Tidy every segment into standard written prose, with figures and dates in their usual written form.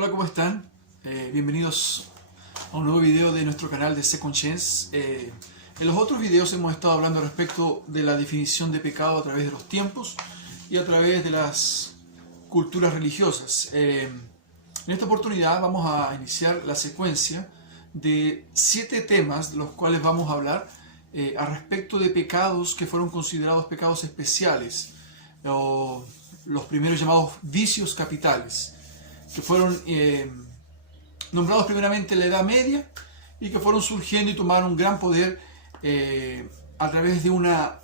Hola, ¿cómo están? Bienvenidos a un nuevo video de nuestro canal de Second Chance. En los otros videos hemos estado hablando respecto de la definición de pecado a través de los tiempos y a través de las culturas religiosas. En esta oportunidad vamos a iniciar la secuencia de 7 temas de los cuales vamos a hablar a respecto de pecados que fueron considerados pecados especiales, o los primeros llamados vicios capitales, que fueron nombrados primeramente en la Edad Media y que fueron surgiendo y tomaron un gran poder a través de una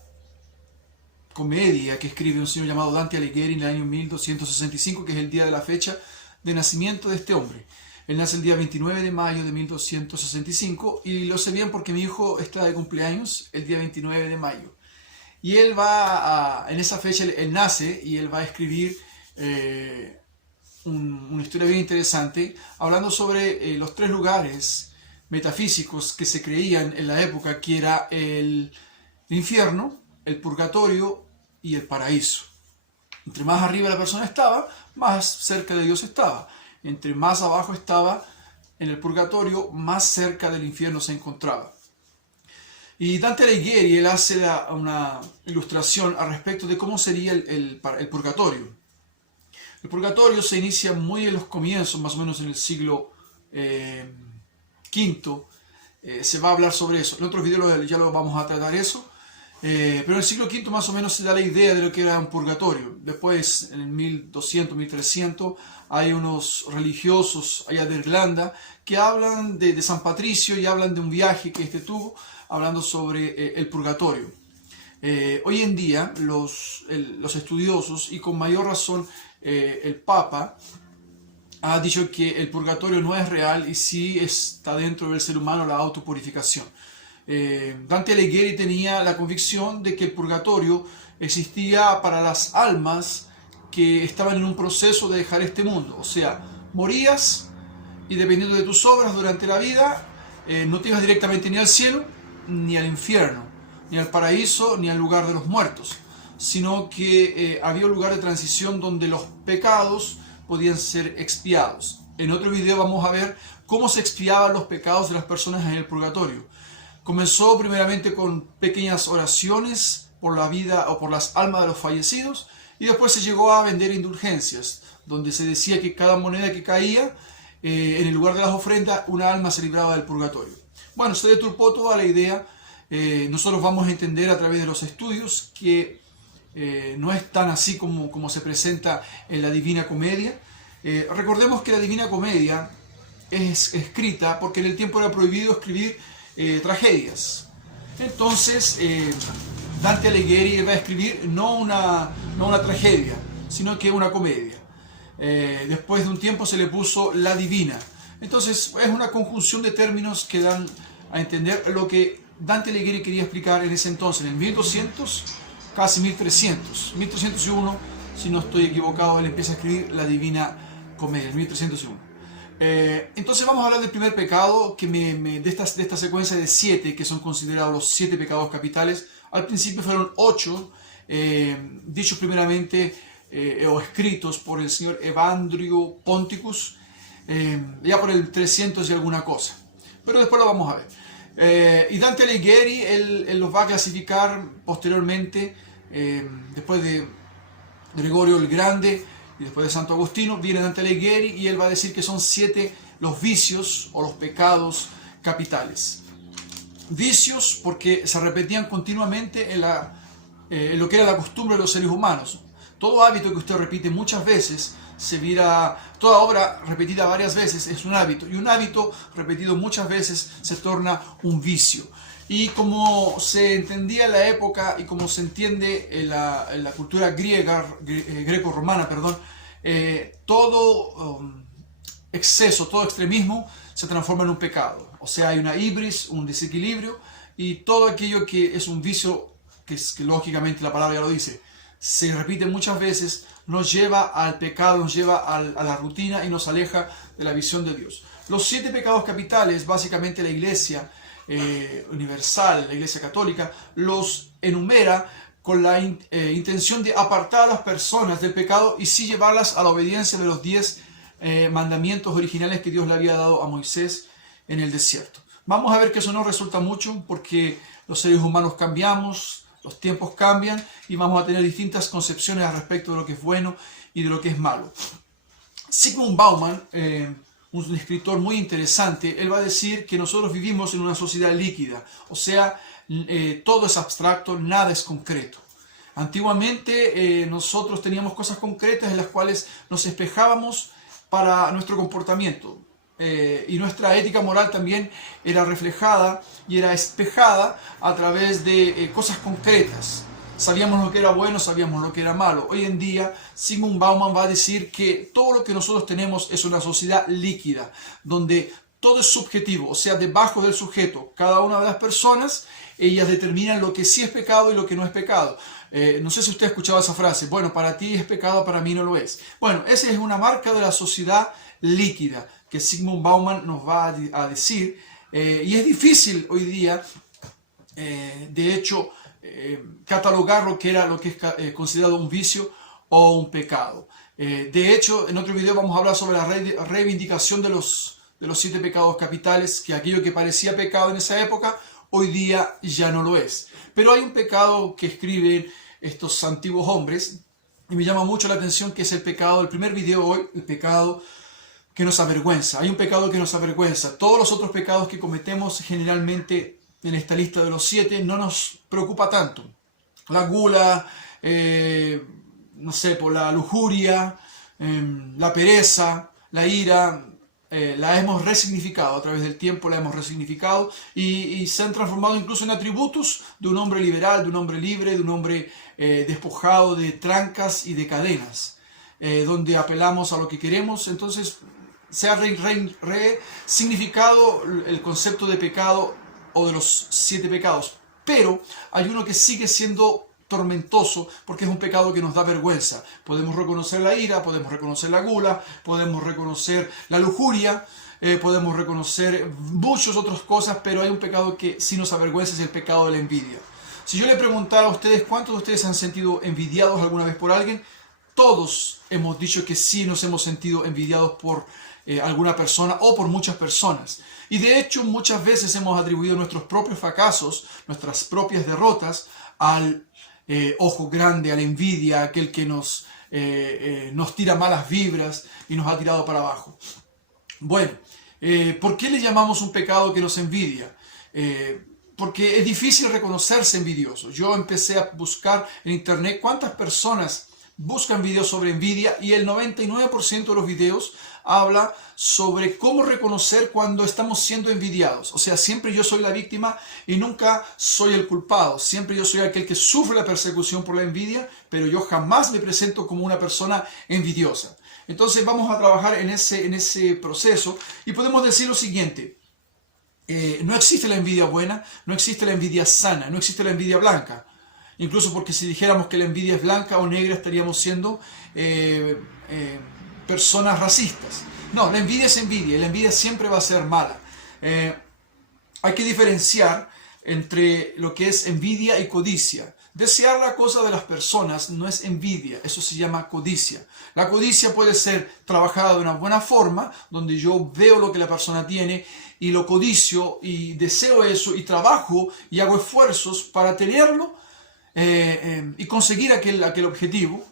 comedia que escribe un señor llamado Dante Alighieri en el año 1265, que es el día de la fecha de nacimiento de este hombre. Él nace el día 29 de mayo de 1265 y lo sé bien porque mi hijo está de cumpleaños el día 29 de mayo. Y él en esa fecha él nace y él va a escribir una historia bien interesante, hablando sobre los 3 lugares metafísicos que se creían en la época, que era el infierno, el purgatorio y el paraíso. Entre más arriba la persona estaba, más cerca de Dios estaba. Entre más abajo estaba en el purgatorio, más cerca del infierno se encontraba. Y Dante Alighieri él hace una ilustración al respecto de cómo sería el purgatorio. El purgatorio se inicia muy en los comienzos, más o menos en el siglo V. Se va a hablar sobre eso. En otros videos ya lo vamos a tratar eso. Pero en el siglo V más o menos se da la idea de lo que era un purgatorio. Después, en el 1200, 1300, hay unos religiosos allá de Irlanda que hablan de San Patricio y hablan de un viaje que este tuvo, hablando sobre el purgatorio. Hoy en día los estudiosos, y con mayor razón el Papa, ha dicho que el purgatorio no es real y sí está dentro del ser humano la autopurificación. Dante Alighieri tenía la convicción de que el purgatorio existía para las almas que estaban en un proceso de dejar este mundo. O sea, morías y dependiendo de tus obras durante la vida, no te ibas directamente ni al cielo ni al infierno, ni al paraíso, ni al lugar de los muertos, sino que había un lugar de transición donde los pecados podían ser expiados. En otro video vamos a ver cómo se expiaban los pecados de las personas en el purgatorio. Comenzó primeramente con pequeñas oraciones por la vida o por las almas de los fallecidos, y después se llegó a vender indulgencias, donde se decía que cada moneda que caía en el lugar de las ofrendas, una alma se libraba del purgatorio. Bueno, se deturpó toda la idea. Nosotros vamos a entender a través de los estudios que no es tan así como se presenta en la Divina Comedia. Recordemos que la Divina Comedia es escrita porque en el tiempo era prohibido escribir tragedias. Entonces Dante Alighieri va a escribir no una tragedia, sino que una comedia. Después de un tiempo se le puso la Divina. Entonces es una conjunción de términos que dan a entender lo que Dante Alighieri quería explicar en ese entonces, en el 1200, casi 1300, 1301, si no estoy equivocado, él empieza a escribir la Divina Comedia, en 1301. Entonces vamos a hablar del primer pecado de esta secuencia de 7 que son considerados los 7 pecados capitales. Al principio fueron 8, dichos primeramente o escritos por el señor Evandrio Ponticus, ya por el 300 y alguna cosa, pero después lo vamos a ver. Y Dante Alighieri él los va a clasificar posteriormente, después de Gregorio el Grande y después de Santo Agustino, viene Dante Alighieri y él va a decir que son 7 los vicios o los pecados capitales. Vicios porque se repetían continuamente en lo que era la costumbre de los seres humanos. Todo hábito que usted repite muchas veces, toda obra repetida varias veces es un hábito, y un hábito repetido muchas veces se torna un vicio. Y como se entendía en la época y como se entiende en la cultura greco-romana, todo exceso, todo extremismo se transforma en un pecado. O sea, hay una hibris, un desequilibrio, y todo aquello que es un vicio, que lógicamente la palabra ya lo dice, se repite muchas veces, nos lleva al pecado, nos lleva a la rutina y nos aleja de la visión de Dios. Los 7 pecados capitales, básicamente la Iglesia universal, la Iglesia católica, los enumera con la intención de apartar a las personas del pecado y sí llevarlas a la obediencia de los 10 mandamientos originales que Dios le había dado a Moisés en el desierto. Vamos a ver que eso no resulta mucho porque los seres humanos cambiamos, los tiempos cambian y vamos a tener distintas concepciones al respecto de lo que es bueno y de lo que es malo. Zygmunt Bauman, un escritor muy interesante, él va a decir que nosotros vivimos en una sociedad líquida, o sea, todo es abstracto, nada es concreto. Antiguamente nosotros teníamos cosas concretas en las cuales nos espejábamos para nuestro comportamiento. Y nuestra ética moral también era reflejada y era espejada a través de cosas concretas. Sabíamos lo que era bueno, sabíamos lo que era malo. Hoy en día, Zygmunt Bauman va a decir que todo lo que nosotros tenemos es una sociedad líquida, donde todo es subjetivo, o sea, debajo del sujeto. Cada una de las personas, ellas determinan lo que sí es pecado y lo que no es pecado. No sé si usted ha escuchado esa frase, bueno, para ti es pecado, para mí no lo es. Bueno, esa es una marca de la sociedad líquida que Zygmunt Bauman nos va a decir, y es difícil hoy día, de hecho, catalogar lo que es considerado un vicio o un pecado. De hecho, en otro video vamos a hablar sobre la reivindicación de los 7 pecados capitales, que aquello que parecía pecado en esa época, hoy día ya no lo es. Pero hay un pecado que escriben estos antiguos hombres, y me llama mucho la atención, que es el pecado del primer video hoy, el pecado que nos avergüenza. Hay un pecado que nos avergüenza. Todos los otros pecados que cometemos generalmente en esta lista de los 7 no nos preocupa tanto. La gula, no sé, por la lujuria, la pereza, la ira, la hemos resignificado a través del tiempo, la hemos resignificado y se han transformado incluso en atributos de un hombre liberal, de un hombre libre, de un hombre despojado de trancas y de cadenas, donde apelamos a lo que queremos. Entonces se ha resignificado el concepto de pecado o de los 7 pecados, pero hay uno que sigue siendo tormentoso porque es un pecado que nos da vergüenza. Podemos reconocer la ira, podemos reconocer la gula, podemos reconocer la lujuria, podemos reconocer muchas otras cosas, pero hay un pecado que sí nos avergüenza, es el pecado de la envidia. Si yo le preguntara a ustedes cuántos de ustedes han sentido envidiados alguna vez por alguien, todos hemos dicho que sí nos hemos sentido envidiados por alguna persona o por muchas personas. Y de hecho muchas veces hemos atribuido nuestros propios fracasos, nuestras propias derrotas al ojo grande, a la envidia, a aquel que nos tira malas vibras y nos ha tirado para abajo. Bueno, ¿por qué le llamamos un pecado que nos envidia? Porque es difícil reconocerse envidioso. Yo empecé a buscar en internet cuántas personas buscan videos sobre envidia y el 99% de los videos habla sobre cómo reconocer cuando estamos siendo envidiados. O sea, siempre yo soy la víctima y nunca soy el culpado. Siempre yo soy aquel que sufre la persecución por la envidia, pero yo jamás me presento como una persona envidiosa. Entonces vamos a trabajar en ese proceso y podemos decir lo siguiente. No existe la envidia buena, no existe la envidia sana, no existe la envidia blanca. Incluso porque si dijéramos que la envidia es blanca o negra estaríamos siendo personas racistas. No, la envidia es envidia y la envidia siempre va a ser mala. Hay que diferenciar entre lo que es envidia y codicia. Desear la cosa de las personas no es envidia, eso se llama codicia. La codicia puede ser trabajada de una buena forma, donde yo veo lo que la persona tiene y lo codicio y deseo eso y trabajo y hago esfuerzos para tenerlo y conseguir aquel objetivo.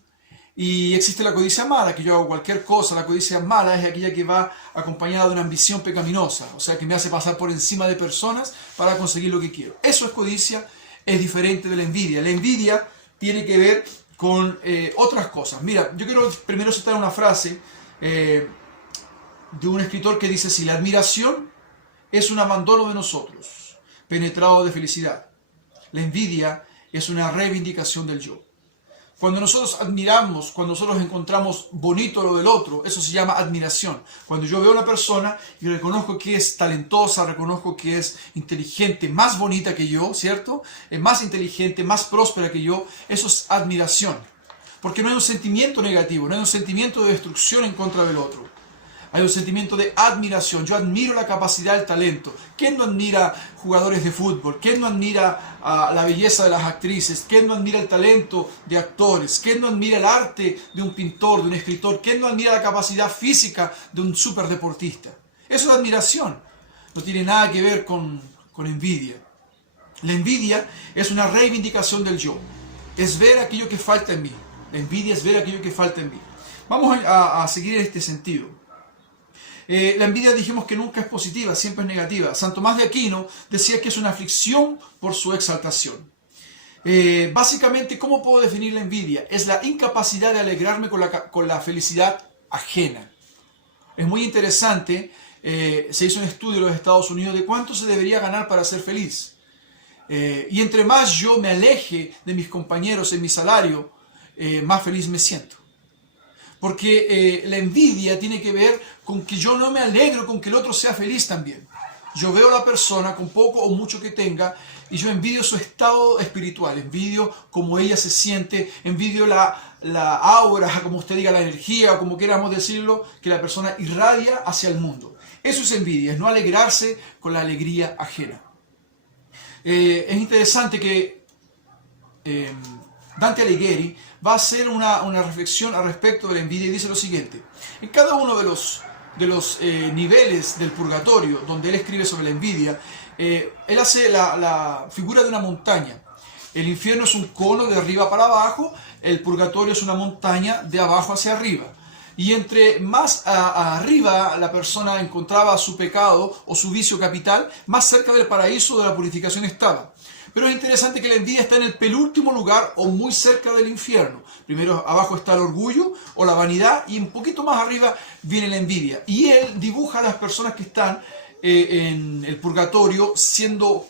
Y existe la codicia mala, que yo hago cualquier cosa. La codicia mala es aquella que va acompañada de una ambición pecaminosa, o sea, que me hace pasar por encima de personas para conseguir lo que quiero. Eso es codicia, es diferente de la envidia. La envidia tiene que ver con otras cosas. Mira, yo quiero primero citar una frase de un escritor que dice así: la admiración es un abandono de nosotros, penetrado de felicidad. La envidia es una reivindicación del yo. Cuando nosotros admiramos, cuando nosotros encontramos bonito lo del otro, eso se llama admiración. Cuando yo veo a una persona y reconozco que es talentosa, reconozco que es inteligente, más bonita que yo, ¿cierto? Es más inteligente, más próspera que yo, eso es admiración. Porque no hay un sentimiento negativo, no hay un sentimiento de destrucción en contra del otro. Hay un sentimiento de admiración. Yo admiro la capacidad, el talento. ¿Quién no admira jugadores de fútbol? ¿Quién no admira la belleza de las actrices? ¿Quién no admira el talento de actores? ¿Quién no admira el arte de un pintor, de un escritor? ¿Quién no admira la capacidad física de un superdeportista? Eso es admiración. No tiene nada que ver con envidia. La envidia es una reivindicación del yo. Es ver aquello que falta en mí. La envidia es ver aquello que falta en mí. Vamos a seguir en este sentido. La envidia dijimos que nunca es positiva, siempre es negativa. San Tomás de Aquino decía que es una aflicción por su exaltación. Básicamente, ¿cómo puedo definir la envidia? Es la incapacidad de alegrarme con la felicidad ajena. Es muy interesante, se hizo un estudio en los Estados Unidos de cuánto se debería ganar para ser feliz. Y entre más yo me aleje de mis compañeros en mi salario, más feliz me siento. Porque la envidia tiene que ver con que yo no me alegro con que el otro sea feliz también. Yo veo a la persona con poco o mucho que tenga y yo envidio su estado espiritual, envidio cómo ella se siente, envidio la aura, como usted diga, la energía, o como queramos decirlo, que la persona irradia hacia el mundo. Eso es envidia, es no alegrarse con la alegría ajena. Es interesante que Dante Alighieri va a hacer una reflexión al respecto de la envidia y dice lo siguiente: en cada uno de los niveles del purgatorio donde él escribe sobre la envidia, él hace la figura de una montaña. El infierno es un cono de arriba para abajo, el purgatorio es una montaña de abajo hacia arriba. Y entre más arriba la persona encontraba su pecado o su vicio capital, más cerca del paraíso de la purificación estaba. Pero es interesante que la envidia está en el penúltimo lugar o muy cerca del infierno. Primero abajo está el orgullo o la vanidad y un poquito más arriba viene la envidia. Y él dibuja a las personas que están en el purgatorio siendo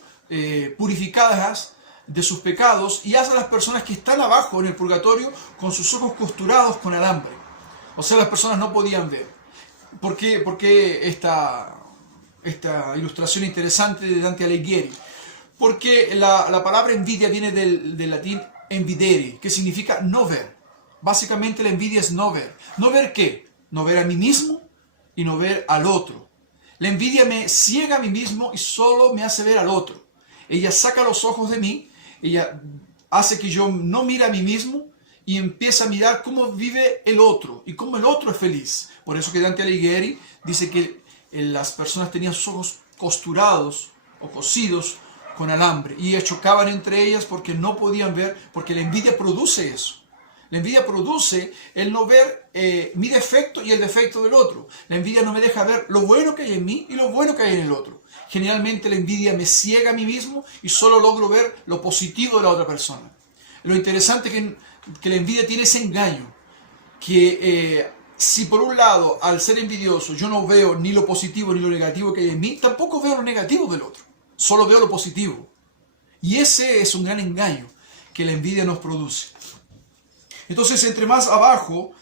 purificadas de sus pecados y hace a las personas que están abajo en el purgatorio con sus ojos costurados con alambre. O sea, las personas no podían ver. ¿Por qué esta ilustración interesante de Dante Alighieri? Porque la palabra envidia viene del latín envidere, que significa no ver. Básicamente la envidia es no ver. ¿No ver qué? No ver a mí mismo y no ver al otro. La envidia me ciega a mí mismo y solo me hace ver al otro. Ella saca los ojos de mí, ella hace que yo no mire a mí mismo y empieza a mirar cómo vive el otro y cómo el otro es feliz. Por eso que Dante Alighieri dice que las personas tenían sus ojos costurados o cosidos con alambre y chocaban entre ellas porque no podían ver, porque la envidia produce eso. La envidia produce el no ver mi defecto y el defecto del otro. La envidia no me deja ver lo bueno que hay en mí y lo bueno que hay en el otro. Generalmente la envidia me ciega a mí mismo y solo logro ver lo positivo de la otra persona. Lo interesante es que la envidia tiene ese engaño, que si por un lado al ser envidioso yo no veo ni lo positivo ni lo negativo que hay en mí, tampoco veo lo negativo del otro, solo veo lo positivo. Y ese es un gran engaño que la envidia nos produce. Entonces, entre más abajo,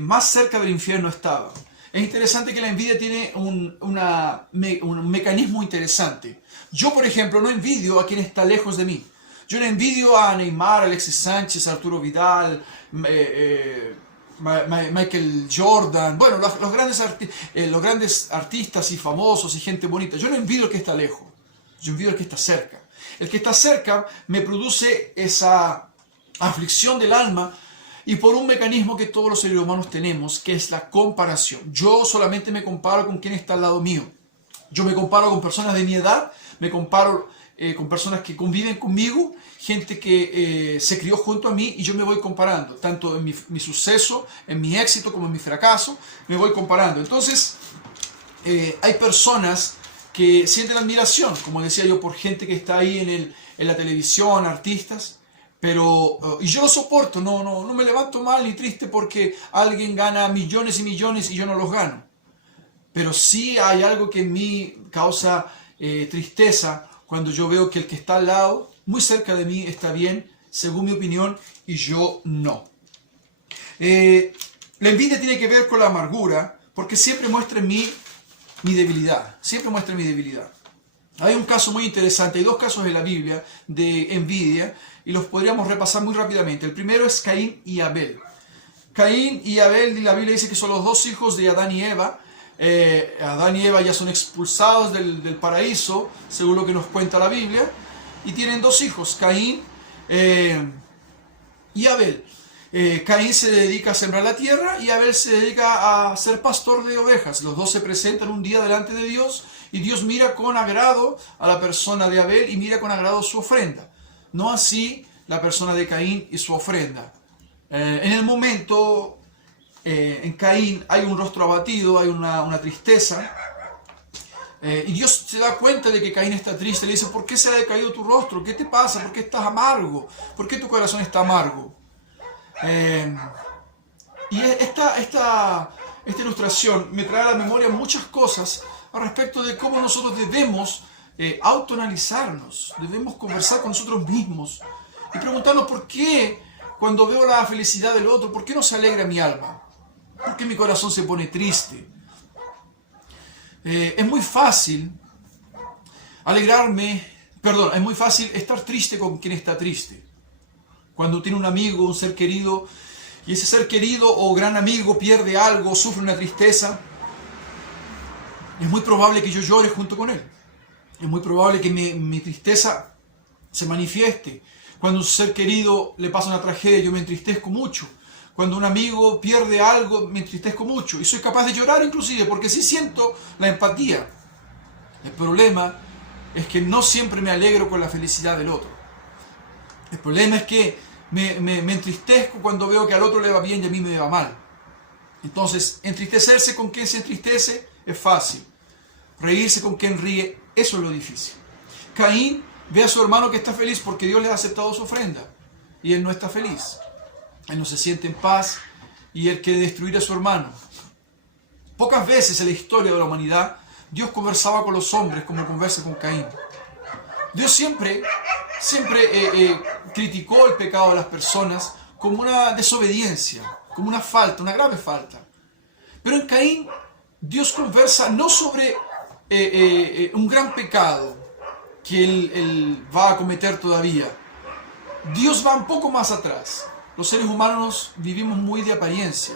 más cerca del infierno estaba. Es interesante que la envidia tiene un mecanismo interesante. Yo, por ejemplo, no envidio a quien está lejos de mí. Yo no envidio a Neymar, Alexis Sánchez, Arturo Vidal, Michael Jordan, bueno, los grandes artistas y famosos y gente bonita. Yo no envidio al que está lejos, yo envidio al que está cerca. El que está cerca me produce esa aflicción del alma y por un mecanismo que todos los seres humanos tenemos, que es la comparación. Yo solamente me comparo con quien está al lado mío. Yo me comparo con personas de mi edad, me comparo con personas que conviven conmigo, gente que se crió junto a mí y yo me voy comparando, tanto en mi suceso, en mi éxito como en mi fracaso, me voy comparando. Entonces, hay personas que sienten admiración, como decía yo, por gente que está ahí en la televisión, artistas, pero y yo lo soporto, no me levanto mal ni triste porque alguien gana millones y millones y yo no los gano. Pero sí hay algo que en mí causa tristeza cuando yo veo que el que está al lado, muy cerca de mí, está bien, según mi opinión, y yo no. La envidia tiene que ver con la amargura, porque siempre muestra en mí mi debilidad, siempre muestra mi debilidad. Hay un caso muy interesante, hay dos casos en la Biblia de envidia, y los podríamos repasar muy rápidamente. El primero es Caín y Abel. Caín y Abel, la Biblia dice que son los dos hijos de Adán y Eva. Adán y Eva ya son expulsados del paraíso, según lo que nos cuenta la Biblia, y tienen dos hijos, Caín y Abel. Caín se dedica a sembrar la tierra y Abel se dedica a ser pastor de ovejas. Los dos se presentan un día delante de Dios y Dios mira con agrado a la persona de Abel y mira con agrado su ofrenda. No así la persona de Caín y su ofrenda. En el momento, en Caín hay un rostro abatido, hay una tristeza. Y Dios se da cuenta de que Caín está triste. Le dice, ¿por qué se ha decaído tu rostro? ¿Qué te pasa? ¿Por qué estás amargo? ¿Por qué tu corazón está amargo? Y esta ilustración me trae a la memoria muchas cosas al respecto de cómo nosotros debemos autoanalizarnos, debemos conversar con nosotros mismos y preguntarnos por qué cuando veo la felicidad del otro, ¿por qué no se alegra mi alma? ¿Por qué mi corazón se pone triste? Es muy fácil es muy fácil estar triste con quien está triste. Cuando tiene un amigo, un ser querido, y ese ser querido o gran amigo pierde algo, sufre una tristeza, es muy probable que yo llore junto con él. Es muy probable que mi tristeza se manifieste. Cuando un ser querido le pasa una tragedia, yo me entristezco mucho. Cuando un amigo pierde algo, me entristezco mucho. Y soy capaz de llorar inclusive, porque sí siento la empatía. El problema es que no siempre me alegro con la felicidad del otro. El problema es que me entristezco cuando veo que al otro le va bien y a mí me va mal. Entonces, entristecerse con quien se entristece es fácil. Reírse con quien ríe, eso es lo difícil. Caín ve a su hermano que está feliz porque Dios le ha aceptado su ofrenda. Y él no está feliz. Él no se siente en paz y él quiere destruir a su hermano. Pocas veces en la historia de la humanidad Dios conversaba con los hombres como conversa con Caín. Dios siempre criticó el pecado de las personas como una desobediencia, como una falta, una grave falta. Pero en Caín, Dios conversa no sobre un gran pecado que él va a cometer todavía. Dios va un poco más atrás. Los seres humanos vivimos muy de apariencia,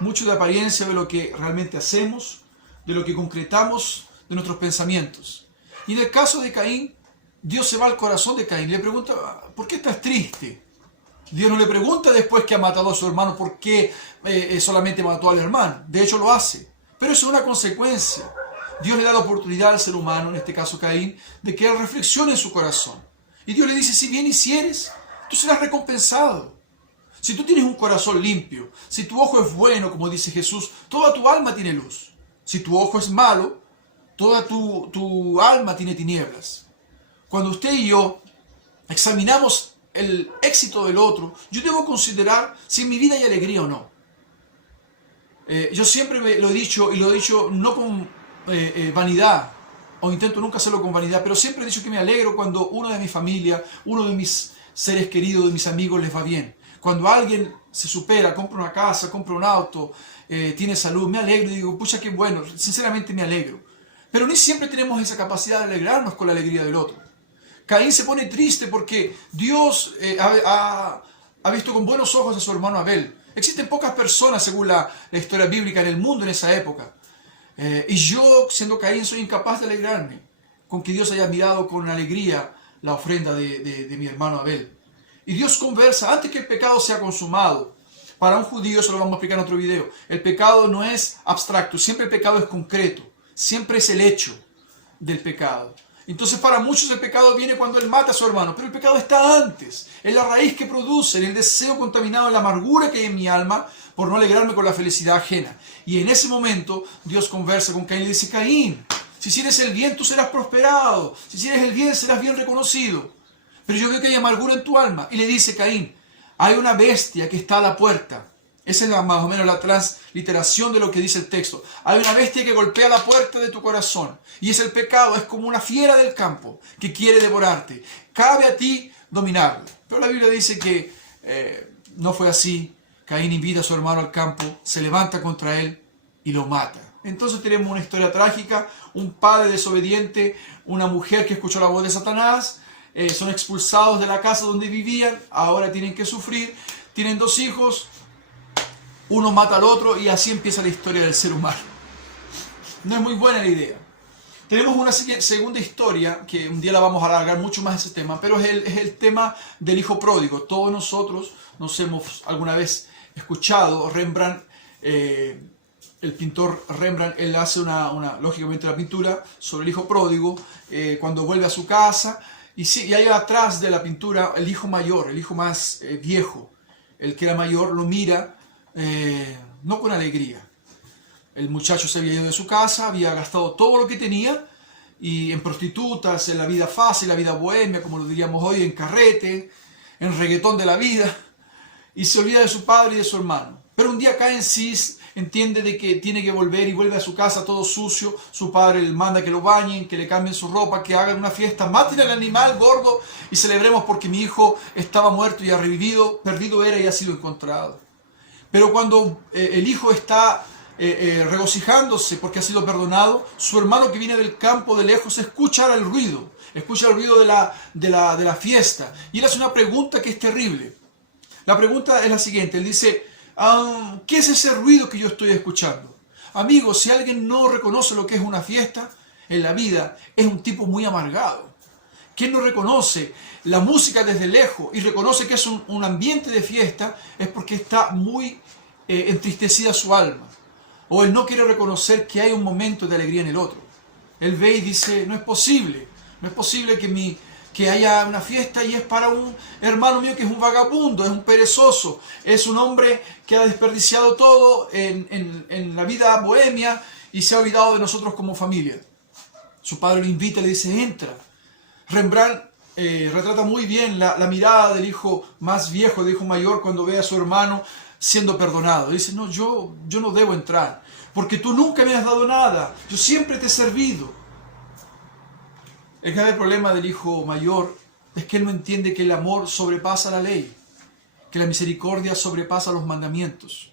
mucho de apariencia de lo que realmente hacemos, de lo que concretamos, de nuestros pensamientos. Y en el caso de Caín, Dios se va al corazón de Caín y le pregunta, ¿por qué estás triste? Dios no le pregunta después que ha matado a su hermano por qué solamente mató al hermano. De hecho lo hace, pero eso es una consecuencia. Dios le da la oportunidad al ser humano, en este caso Caín, de que él reflexione en su corazón. Y Dios le dice, si bien hicieres, tú serás recompensado. Si tú tienes un corazón limpio, si tu ojo es bueno, como dice Jesús, toda tu alma tiene luz. Si tu ojo es malo, toda tu alma tiene tinieblas. Cuando usted y yo examinamos el éxito del otro, yo debo considerar si en mi vida hay alegría o no. Yo siempre lo he dicho, y lo he dicho no con vanidad, o intento nunca hacerlo con vanidad, pero siempre he dicho que me alegro cuando uno de mi familia, uno de mis seres queridos, de mis amigos les va bien. Cuando alguien se supera, compra una casa, compra un auto, tiene salud, me alegro y digo, pucha, qué bueno, sinceramente me alegro. Pero ni siempre tenemos esa capacidad de alegrarnos con la alegría del otro. Caín se pone triste porque Dios ha visto con buenos ojos a su hermano Abel. Existen pocas personas, según la historia bíblica, en el mundo en esa época. Y yo, siendo Caín, soy incapaz de alegrarme con que Dios haya mirado con alegría la ofrenda de mi hermano Abel. Y Dios conversa antes que el pecado sea consumado. Para un judío, eso lo vamos a explicar en otro video, el pecado no es abstracto, siempre el pecado es concreto, siempre es el hecho del pecado. Entonces para muchos el pecado viene cuando él mata a su hermano, pero el pecado está antes, en la raíz que produce, en el deseo contaminado, en la amargura que hay en mi alma por no alegrarme con la felicidad ajena. Y en ese momento Dios conversa con Caín y le dice, Caín, si hicieres el bien tú serás prosperado, si hicieres el bien serás bien reconocido. Pero yo veo que hay amargura en tu alma. Y le dice Caín, hay una bestia que está a la puerta. Esa es más o menos la transliteración de lo que dice el texto. Hay una bestia que golpea la puerta de tu corazón. Y es el pecado, es como una fiera del campo que quiere devorarte. Cabe a ti dominarlo. Pero la Biblia dice que no fue así. Caín invita a su hermano al campo, se levanta contra él y lo mata. Entonces tenemos una historia trágica, un padre desobediente, una mujer que escuchó la voz de Satanás, son expulsados de la casa donde vivían, ahora tienen que sufrir, tienen dos hijos, uno mata al otro y así empieza la historia del ser humano. No es muy buena la idea. Tenemos una segunda historia, que un día la vamos a alargar mucho más ese tema, pero es el tema del hijo pródigo. Todos nosotros nos hemos alguna vez escuchado, Rembrandt, el pintor Rembrandt, él hace lógicamente la pintura sobre el hijo pródigo, cuando vuelve a su casa, y ahí atrás de la pintura el hijo mayor, el hijo más viejo, el que era mayor, lo mira, no con alegría. El muchacho se había ido de su casa, había gastado todo lo que tenía, y en prostitutas, en la vida fácil, la vida bohemia, como lo diríamos hoy, en carrete, en reggaetón de la vida, y se olvida de su padre y de su hermano. Pero un día cae en sí, entiende de que tiene que volver y vuelve a su casa todo sucio. Su padre le manda que lo bañen, que le cambien su ropa, que hagan una fiesta, maten al animal gordo y celebremos porque mi hijo estaba muerto y ha revivido, perdido era y ha sido encontrado. Pero cuando el hijo está regocijándose porque ha sido perdonado, su hermano que viene del campo de lejos escucha el ruido de la fiesta, y él hace una pregunta que es terrible. La pregunta es la siguiente, él dice: ¿qué es ese ruido que yo estoy escuchando? Amigos, si alguien no reconoce lo que es una fiesta en la vida, es un tipo muy amargado. ¿Quién no reconoce la música desde lejos y reconoce que es un ambiente de fiesta? Es porque está muy entristecida su alma. O él no quiere reconocer que hay un momento de alegría en el otro. Él ve y dice: no es posible que haya una fiesta y es para un hermano mío que es un vagabundo, es un perezoso, es un hombre que ha desperdiciado todo en la vida bohemia y se ha olvidado de nosotros como familia. Su padre lo invita y le dice: entra. Rembrandt retrata muy bien la mirada del hijo más viejo, del hijo mayor, cuando ve a su hermano siendo perdonado. Dice: no, yo no debo entrar, porque tú nunca me has dado nada, yo siempre te he servido. El grave problema del hijo mayor es que él no entiende que el amor sobrepasa la ley, que la misericordia sobrepasa los mandamientos.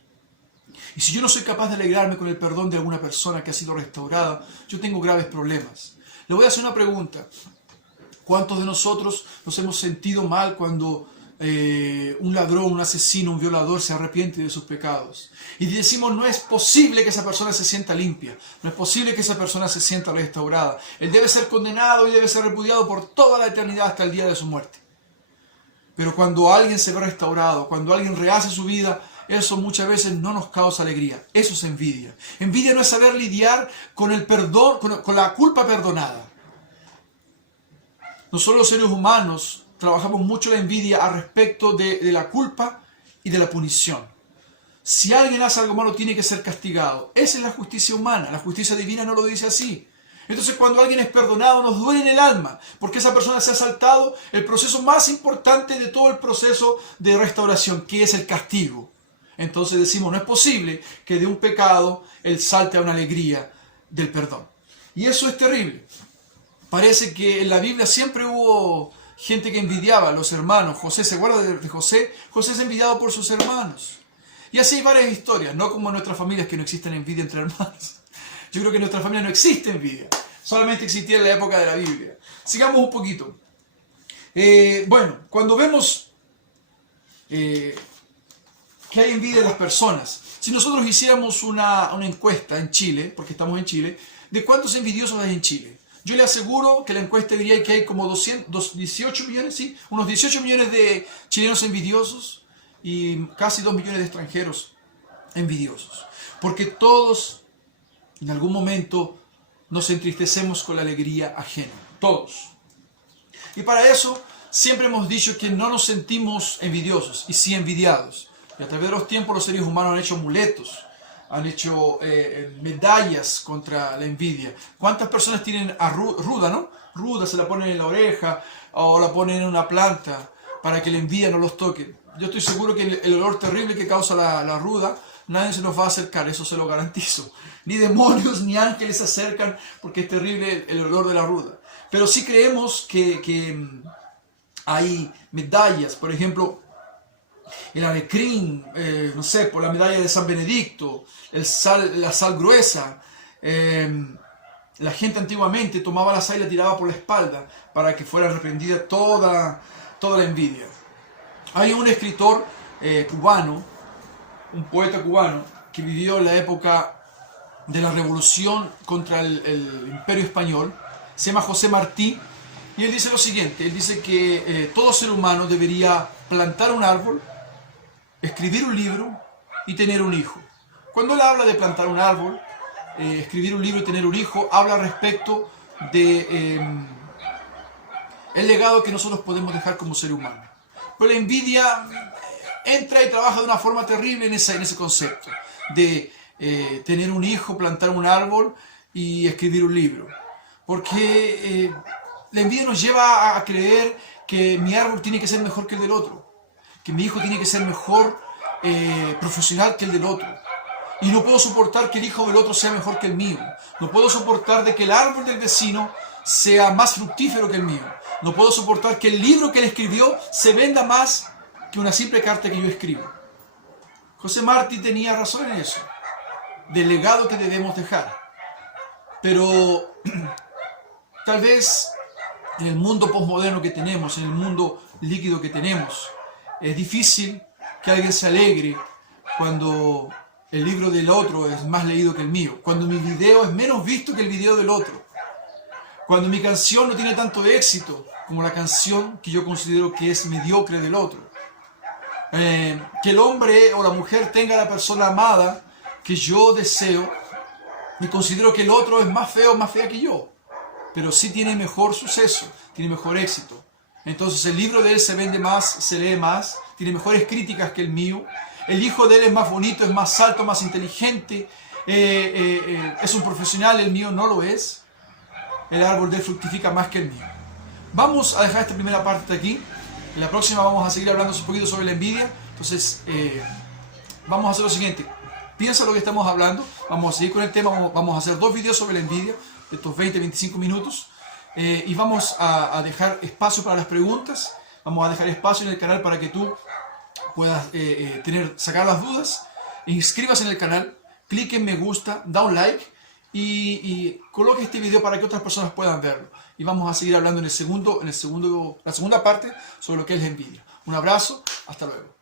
Y si yo no soy capaz de alegrarme con el perdón de alguna persona que ha sido restaurada, yo tengo graves problemas. Le voy a hacer una pregunta. ¿Cuántos de nosotros nos hemos sentido mal cuando un ladrón, un asesino, un violador se arrepiente de sus pecados? Y decimos: no es posible que esa persona se sienta limpia, no es posible que esa persona se sienta restaurada. Él debe ser condenado y debe ser repudiado por toda la eternidad hasta el día de su muerte. Pero cuando alguien se ve restaurado, cuando alguien rehace su vida, eso muchas veces no nos causa alegría. Eso es envidia. Envidia no es saber lidiar con el perdón, con la culpa perdonada. Nosotros los seres humanos trabajamos mucho la envidia al respecto de la culpa y de la punición. Si alguien hace algo malo, tiene que ser castigado. Esa es la justicia humana. La justicia divina no lo dice así. Entonces, cuando alguien es perdonado, nos duele en el alma, porque esa persona se ha saltado el proceso más importante de todo el proceso de restauración, que es el castigo. Entonces decimos: no es posible que de un pecado él salte a una alegría del perdón. Y eso es terrible. Parece que en la Biblia siempre hubo gente que envidiaba a los hermanos. José, ¿se acuerda de José? José es envidiado por sus hermanos. Y así hay varias historias, no como en nuestras familias, que no existen envidia entre hermanos. Yo creo que en nuestra familia no existe envidia. Solamente existía en la época de la Biblia. Sigamos un poquito. Bueno, cuando vemos que hay envidia en las personas, si nosotros hiciéramos una encuesta en Chile, porque estamos en Chile, ¿de cuántos envidiosos hay en Chile? Yo le aseguro que la encuesta diría que hay como 18 millones, ¿sí? Unos 18 millones de chilenos envidiosos y casi 2 millones de extranjeros envidiosos. Porque todos en algún momento nos entristecemos con la alegría ajena. Todos. Y para eso siempre hemos dicho que no nos sentimos envidiosos y sí envidiados. Y a través de los tiempos los seres humanos han hecho amuletos, han hecho medallas contra la envidia. ¿Cuántas personas tienen ruda, no? Ruda, se la ponen en la oreja o la ponen en una planta para que la envidia no los toque. Yo estoy seguro que el olor terrible que causa la ruda, nadie se nos va a acercar, eso se lo garantizo. Ni demonios ni ángeles se acercan porque es terrible el olor de la ruda. Pero sí creemos que hay medallas, por ejemplo, el alecrín, no sé, por la medalla de San Benedicto, la sal gruesa. La gente antiguamente tomaba la sal y la tiraba por la espalda para que fuera reprendida toda la envidia. Hay un escritor cubano, un poeta cubano, que vivió en la época de la revolución contra el Imperio Español. Se llama José Martí, y él dice lo siguiente. Él dice que todo ser humano debería plantar un árbol, escribir un libro y tener un hijo. Cuando él habla de plantar un árbol, escribir un libro y tener un hijo, habla respecto de el legado que nosotros podemos dejar como ser humano. Pero la envidia entra y trabaja de una forma terrible en ese concepto de tener un hijo, plantar un árbol y escribir un libro. Porque la envidia nos lleva a creer que mi árbol tiene que ser mejor que el del otro, que mi hijo tiene que ser mejor profesional que el del otro. Y no puedo soportar que el hijo del otro sea mejor que el mío. No puedo soportar de que el árbol del vecino sea más fructífero que el mío. No puedo soportar que el libro que él escribió se venda más que una simple carta que yo escribo. José Martí tenía razón en eso, del legado que debemos dejar. Pero tal vez en el mundo posmoderno que tenemos, en el mundo líquido que tenemos, es difícil que alguien se alegre cuando el libro del otro es más leído que el mío, cuando mi video es menos visto que el video del otro, cuando mi canción no tiene tanto éxito como la canción que yo considero que es mediocre del otro. Que el hombre o la mujer tenga la persona amada que yo deseo y considero que el otro es más feo o más fea que yo, pero sí tiene mejor suceso, tiene mejor éxito. Entonces el libro de él se vende más, se lee más, tiene mejores críticas que el mío. El hijo de él es más bonito, es más alto, más inteligente, es un profesional, el mío no lo es. El árbol de él fructifica más que el mío. Vamos a dejar esta primera parte hasta aquí. En la próxima vamos a seguir hablando un poquito sobre la envidia. Entonces, vamos a hacer lo siguiente. Piensa lo que estamos hablando. Vamos a seguir con el tema. Vamos a hacer 2 videos sobre la envidia, de estos 20-25 minutos. Y vamos a dejar espacio para las preguntas. Vamos a dejar espacio en el canal para que tú puedas sacar las dudas. Inscríbase en el canal, clique en me gusta, da un like y coloque este video para que otras personas puedan verlo. Y vamos a seguir hablando la segunda parte sobre lo que es la envidia. Un abrazo, hasta luego.